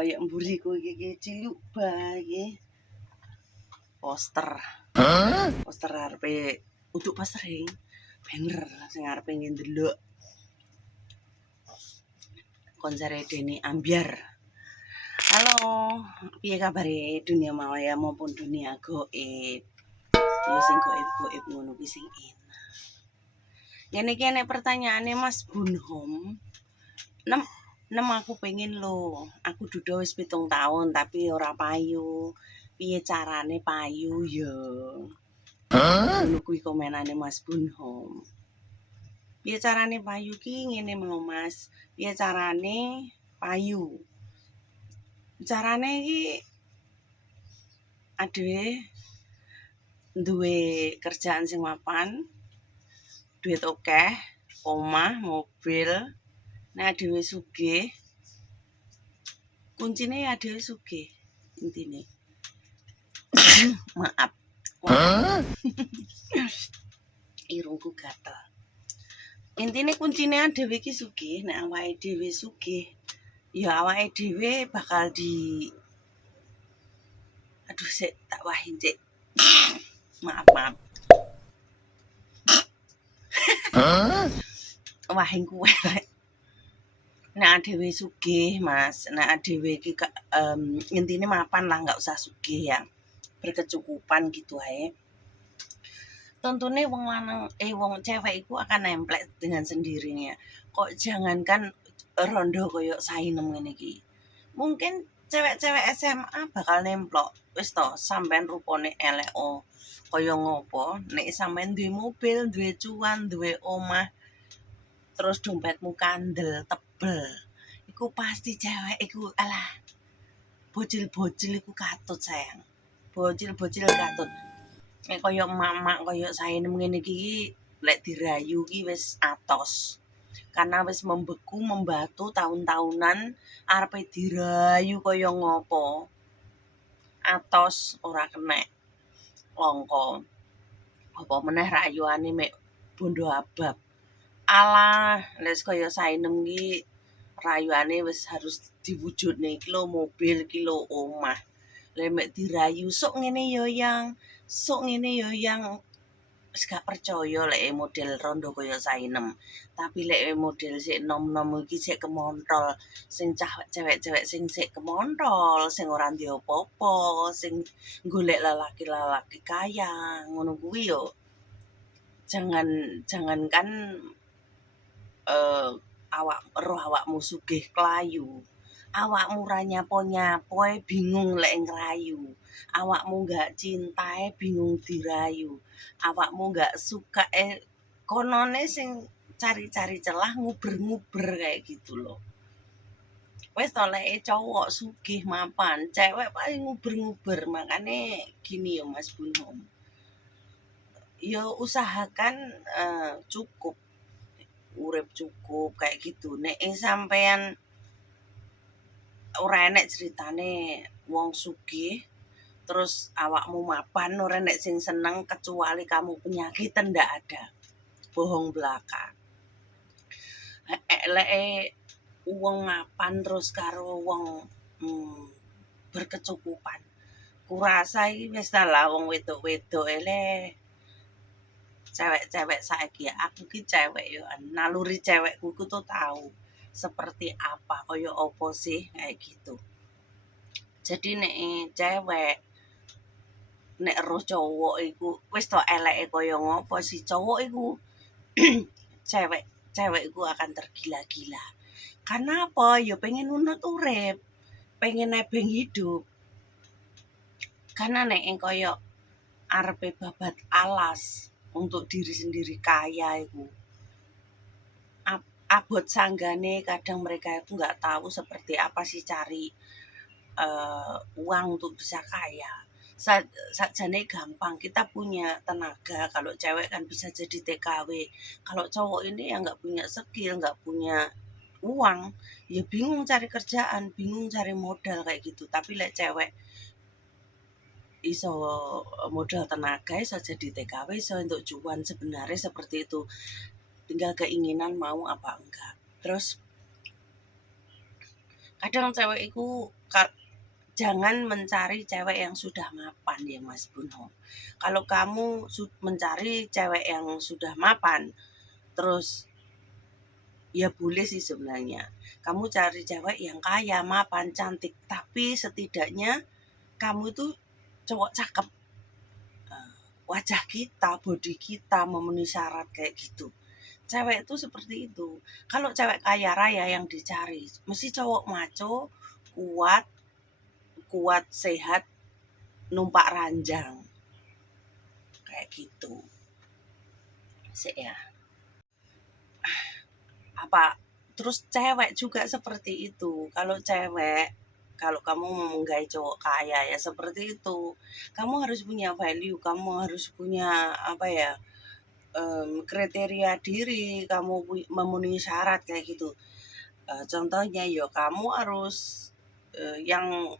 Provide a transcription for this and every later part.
Kayak mburiku iki ciluk bae. Poster arepe untuk postering banner sing arepe ndelok konsere Denny Ambyar. Halo, piye kabare dunia maya maupun dunia goib? Ya sing goib-goib ngono kuwi sing enak. Ngene pertanyaane Mas Bunhom. Nem aku pengen lo. Aku duda wis 7 tahun tapi ora payu. Piye carane payu ya? Ngono kuwi komenane Mas Bunhom. Piye carane payu ki ngene mau Mas. Piye carane payu? Carane iki adewe duwe kerjaan sing mapan, duit akeh, omah, mobil, nek adewe sugih, kuncine adewe sugih intine. Maaf. Irungku gatel. Intine kuncine adewe iki sugih, nek awake dhewe sugih, ya awake dhewe bakal aduh sik tak wahin sik. Maaf. Wahing kuwe. Nek adewe sugih, Mas, nek adewe iki intine mapan lah, enggak usah sugih ya. Berkecukupan gitu ae. Tentunya wong cewek itu akan nemplek dengan sendirinya. Kok jangankan rondo koyo Sainem ngene iki. Mungkin cewek-cewek SMA bakal nemplok. Wis to, sampean rupane elek kaya ngopo, nek sampean duwe mobil, duwe cuan, duwe omah, terus dompetmu kandel, tebel. Iku pasti cewek iku alah. Bocil-bocil iku katut sayang. Bocil-bocil katut. Nek kaya emak-emak kaya Sainem ngene iki lek dirayu ki wis atos. Karena wis membeku membatu tahun-tahunan arepe dirayu kaya ngopo. Atos ora kenek longko. Apa meneh rayuane mek bondo abab. Alah, lek kaya Sainem ki rayuane wis harus diwujudne iki lho mobil, iki lho omah. Lek mek dirayu sok ngene yo yang, sok ngene yo yang wis gak percaya lek model rondo kaya Sainem. Tapi lek model sik nom-nom iki sik kemontol, sing cewek-cewek sing sik kemontol, sing ora duwe apa-apa, sing golek lelaki-lelaki kaya, ngono kuwi yo. Jangankan awakmu sugih kelayu. Awakmu ra nyapo-nyapo bingung lek ngrayu. Awakmu gak cintae bingung dirayu. Awakmu gak suka konone sing cari-cari celah nguber-nguber kayak gitu loh. Wes to lek cowok sugih mapan, cewek paling nguber-nguber. Makane gini ya Mas Bunhom. Ya usahakan cukup urip cukup kayak gitu. Nek sampean ora enek ceritane wong sugih terus awakmu mapan ora enek sing seneng kecuali kamu penyakitan ndak ada. Bohong belaka. Lek wong mapan terus karo wong berkecukupan. Kurasa iki wis lah wong wedok-wedok cewek-cewek saiki aku ki cewek yo naluri cewekku ku tuh tahu seperti apa kaya apa sih kayak gitu. Jadi nek cewek nek roh cowok iku wis to eleke kaya ngopo si cowok iku cewek iku akan tergila-gila. Karena apa? Ya pengen unut urip, pengen nebeng hidup. Karena nek kaya arepe babat alas untuk diri sendiri kaya itu abot sanggane kadang mereka itu nggak tahu seperti apa sih cari uang untuk bisa kaya. Sajane gampang kita punya tenaga, kalau cewek kan bisa jadi TKW, kalau cowok ini ya nggak punya skill, nggak punya uang, ya bingung cari kerjaan, bingung cari modal kayak gitu. Tapi lek cewek iso modal tenaga, iso jadi TKW, iso untuk cuan, sebenarnya seperti itu. Tinggal keinginan mau apa enggak. Terus Kadang cewek iku jangan mencari cewek yang sudah mapan ya Mas Bunho. Kalau kamu mencari cewek yang sudah mapan, terus ya boleh sih sebenarnya. Kamu cari cewek yang kaya, mapan, cantik, tapi setidaknya kamu itu cowok cakep. Wajah kita, body kita memenuhi syarat kayak gitu. Cewek itu seperti itu. Kalau cewek kaya raya yang dicari, mesti cowok maco, kuat, kuat, sehat, numpak ranjang. Kayak gitu. Sih ya. Apa terus cewek juga seperti itu. Kalau cewek, kalau kamu menggapai cowok kaya ya seperti itu. Kamu harus punya value, kamu harus punya apa ya? Kriteria diri, kamu memenuhi syarat kayak gitu. Contohnya ya kamu harus yang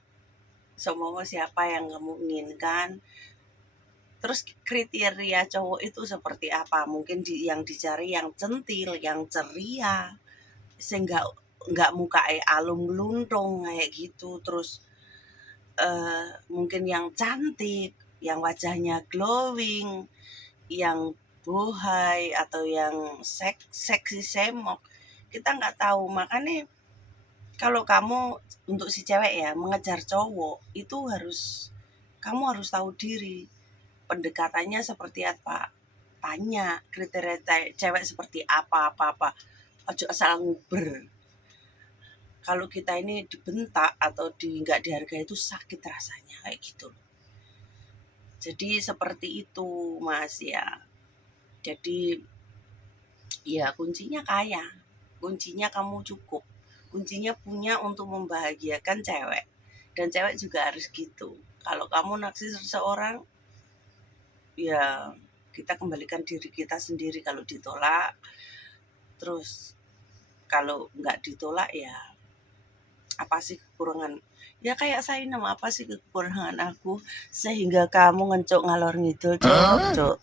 semua siapa yang kamu inginkan. Terus kriteria cowok itu seperti apa? Mungkin yang dicari yang centil, yang ceria, sehingga nggak muka alum luntung kayak gitu. Terus mungkin yang cantik, yang wajahnya glowing, yang bohai atau yang seksi semok. Kita nggak tahu, makanya kalau kamu untuk si cewek ya mengejar cowok itu kamu harus tahu diri, pendekatannya seperti apa, tanya kriteria cewek seperti apa, ojo asal nguber. Kalau kita ini dibentak atau nggak dihargai itu sakit rasanya kayak gitu. Jadi seperti itu Mas ya. Jadi ya kuncinya kaya, kuncinya kamu cukup, kuncinya punya untuk membahagiakan cewek. Dan cewek juga harus gitu. Kalau kamu naksir seseorang, ya kita kembalikan diri kita sendiri. Kalau ditolak, terus kalau nggak ditolak ya apa sih kekurangan? Ya kayak saya nama apa sih kekurangan aku sehingga kamu ngencok ngalor ngidul cok.